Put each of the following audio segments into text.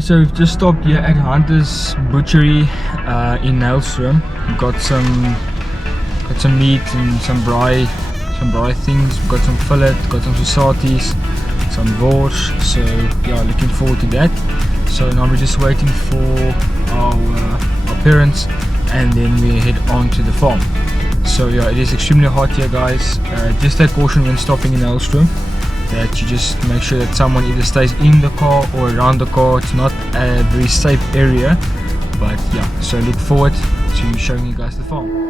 So we've just stopped here at Hunter's Butchery in Nelsrum. We've got some meat and some braai things. We've got some fillet, got some sausages, some borscht. So yeah, looking forward to that. So now we're just waiting for our parents, and then we head on to the farm. So yeah, it is extremely hot here, guys. Just take caution when stopping in Nelsrum, that you just make sure that someone either stays in the car or around the car. It's not a very safe area, but yeah, so look forward to showing you guys the farm.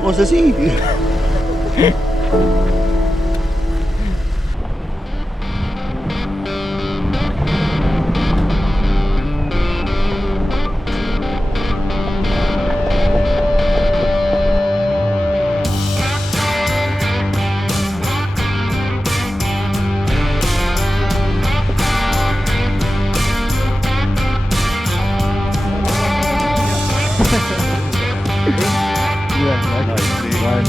What's this eat? Yeah, Nice. very nice.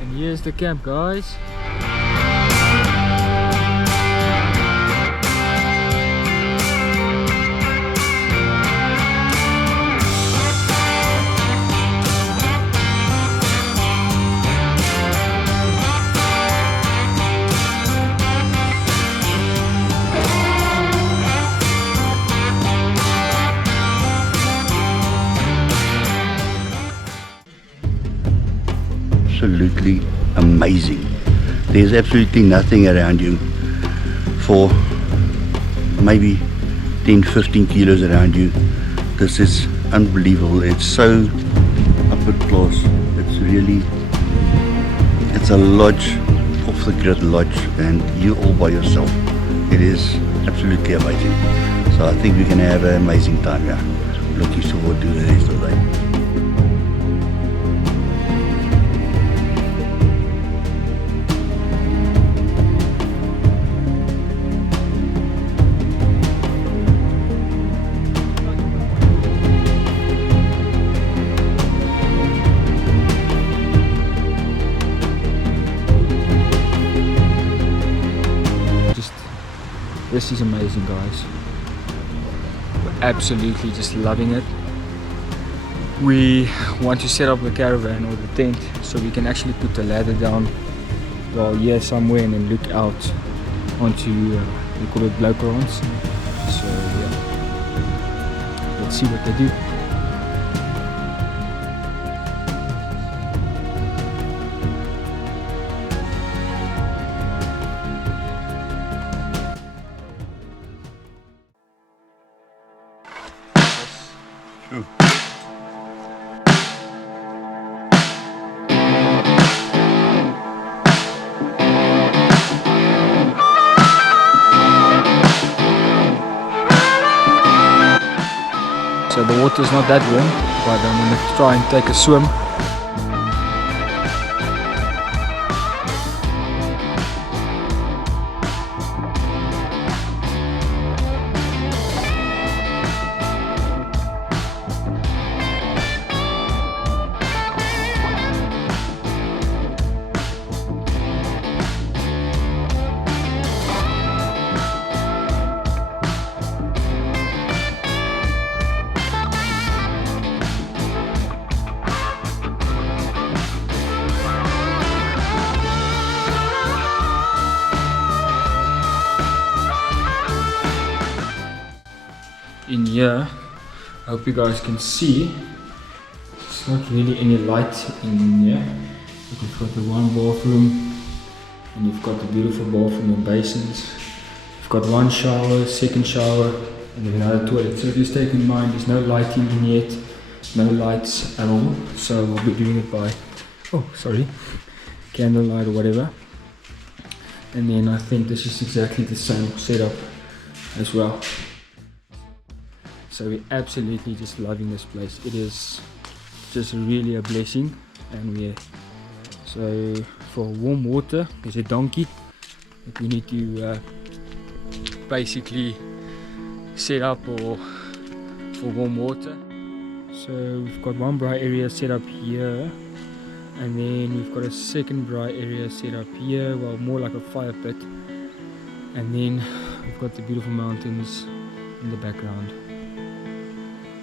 And here's the camp, guys. Absolutely amazing. There's absolutely nothing around you for maybe 10-15 kilos around you. This is unbelievable. It's so upper class. It's a lodge, off the grid lodge, and you all by yourself. It is absolutely amazing. So I think we're going to have an amazing time here. Looking forward to the rest of the day. This is amazing, guys. We're absolutely just loving it. We want to set up the caravan or the tent so we can actually put the ladder down, well, here somewhere, and then look out onto we call it blowgrounds. So yeah, let's see what they do. So the water's not that warm, but I'm going to try and take a swim. here. I hope you guys can see. It's not really any light in here. But you've got the one bathroom, and you've got the beautiful bathroom and basins. You've got one shower, second shower, and then another toilet. So just take in mind there's no lighting in yet, no lights at all. So we'll be doing it by, candlelight or whatever. And then I think this is exactly the same setup as well. So we're absolutely just loving this place. It is just really a blessing. And so for warm water, there's a donkey that we need to basically set up for warm water. So we've got one braai area set up here, and then we've got a second braai area set up here, well, more like a fire pit. And then we've got the beautiful mountains in the background.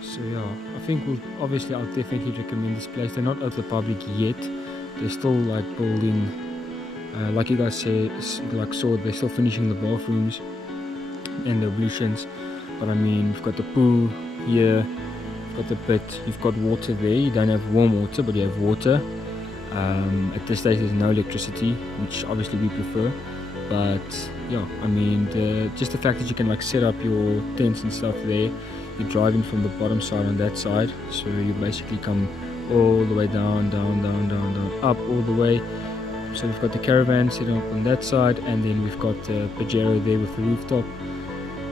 So yeah, I think I'll definitely recommend this place. They're not out to the public yet. They're still like building, like you guys saw, they're still finishing the bathrooms and the ablutions. But I mean, we've got the pool here, we've got the pit, you've got water there. You don't have warm water, but you have water. At this stage there's no electricity, which obviously we prefer. But yeah, I mean, just the fact that you can like set up your tents and stuff there. You're driving from the bottom side on that side, so you basically come all the way down, up all the way. So we've got the caravan set up on that side, and then we've got the Pajero there with the rooftop.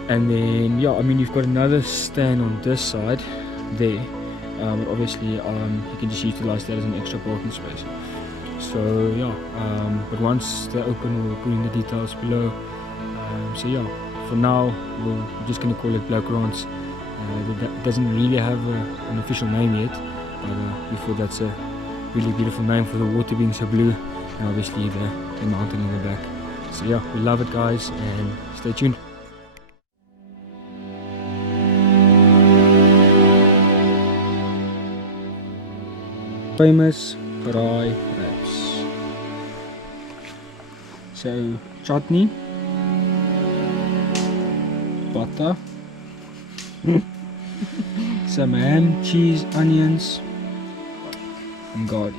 And then yeah, I mean, you've got another stand on this side there. Obviously you can just utilize that as an extra parking space. So yeah, but once they're open, we'll put in the details below. So yeah, for now we're just gonna call it Black Rance. It doesn't really have an official name yet, but we thought that's a really beautiful name for the water being so blue, and obviously the mountain in the back. So yeah, we love it, guys, and stay tuned. Famous braai wraps. So chutney, butter, some ham, cheese, onions, and garlic.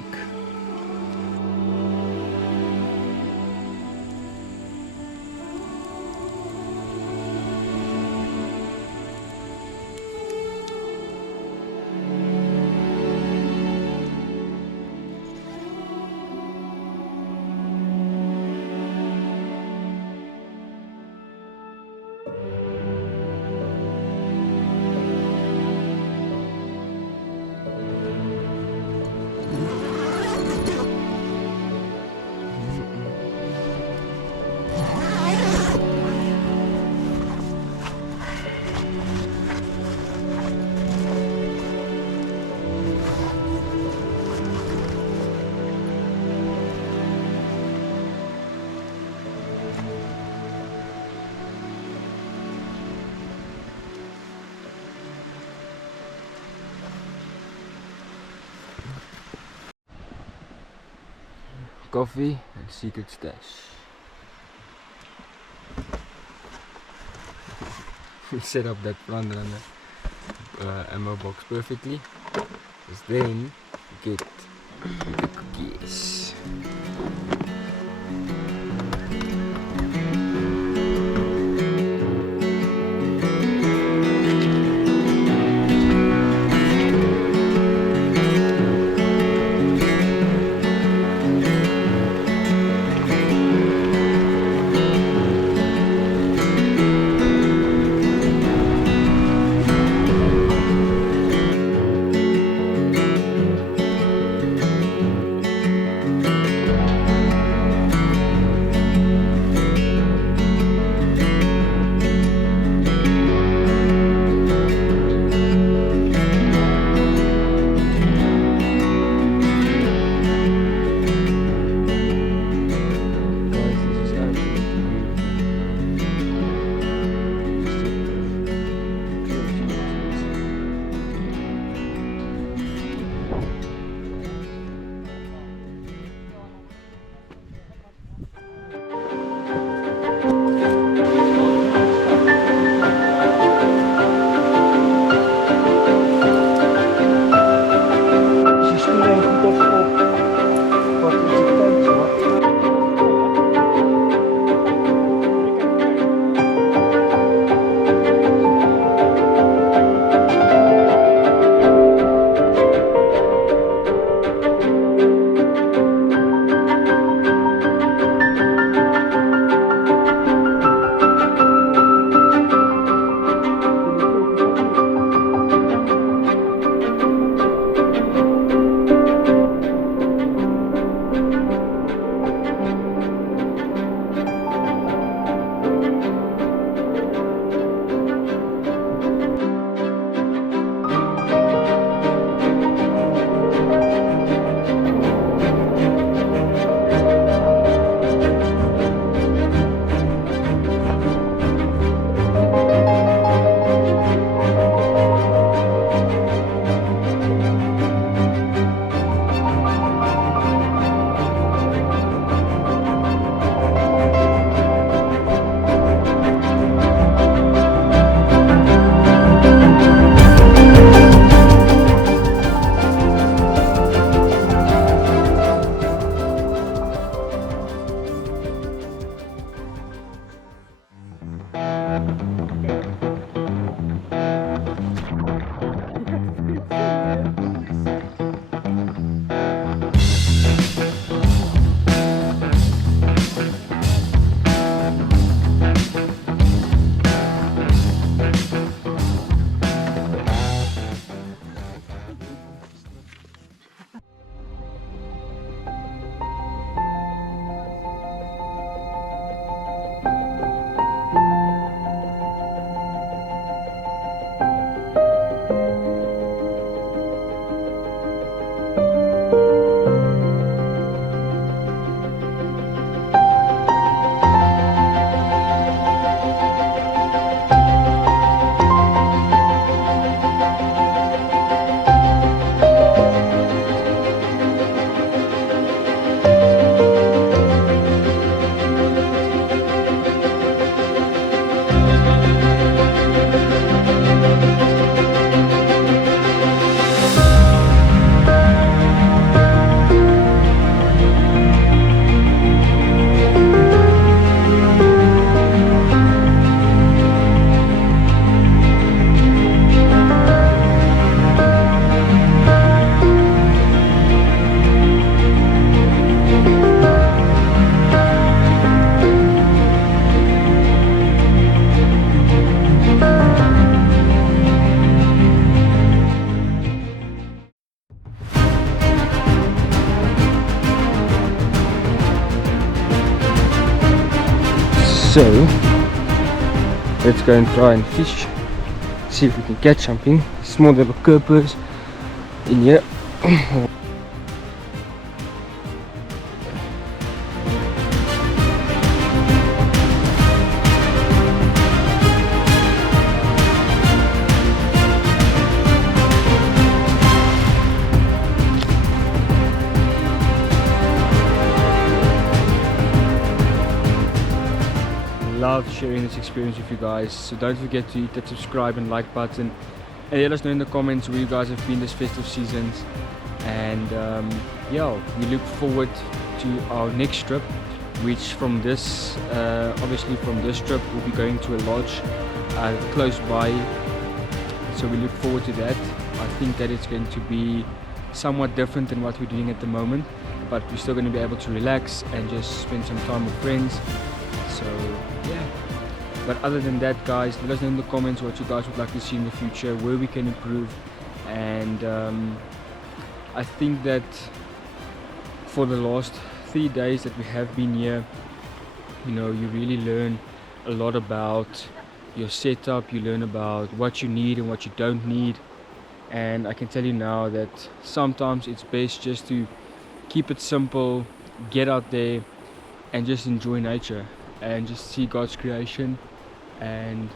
Coffee and secret stash. We set up that front runner ammo box perfectly, because then you get the cookies. So let's go and try and fish, see if we can catch something. Small little kerpers in here. Love sharing this experience with you guys, so don't forget to hit that subscribe and like button, and let us know in the comments where you guys have been this festive seasons. And yeah, we look forward to our next trip, which from this obviously from this trip we'll be going to a lodge close by, so we look forward to that. I think that it's going to be somewhat different than what we're doing at the moment, but we're still going to be able to relax and just spend some time with friends. So yeah, but other than that, guys, let us know in the comments what you guys would like to see in the future, where we can improve. And I think that for the last 3 days that we have been here, you know, you really learn a lot about your setup, you learn about what you need and what you don't need. And I can tell you now that sometimes it's best just to keep it simple, get out there and just enjoy nature and just see God's creation and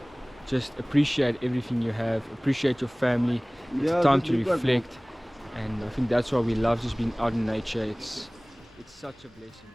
just appreciate everything you have, appreciate your family. It's time to reflect, and I think that's why we love just being out in nature. It's such a blessing.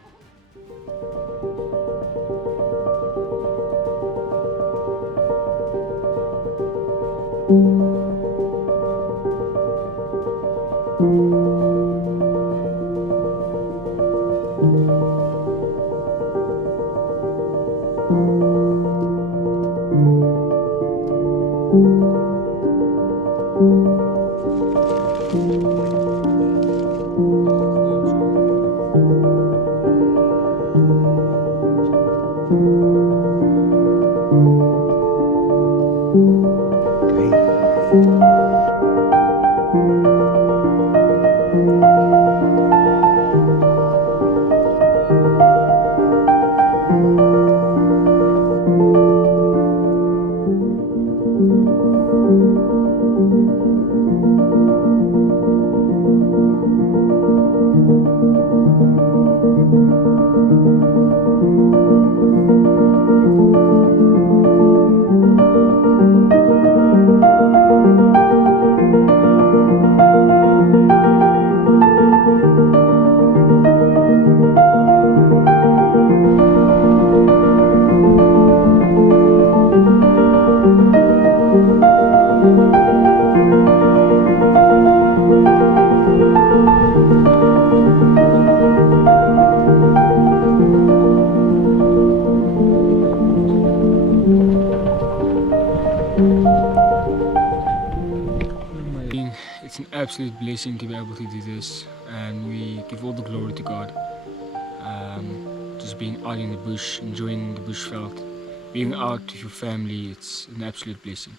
It's an absolute blessing to be able to do this, and we give all the glory to God. Just being out in the bush, enjoying the bushveld, being out with your family, it's an absolute blessing.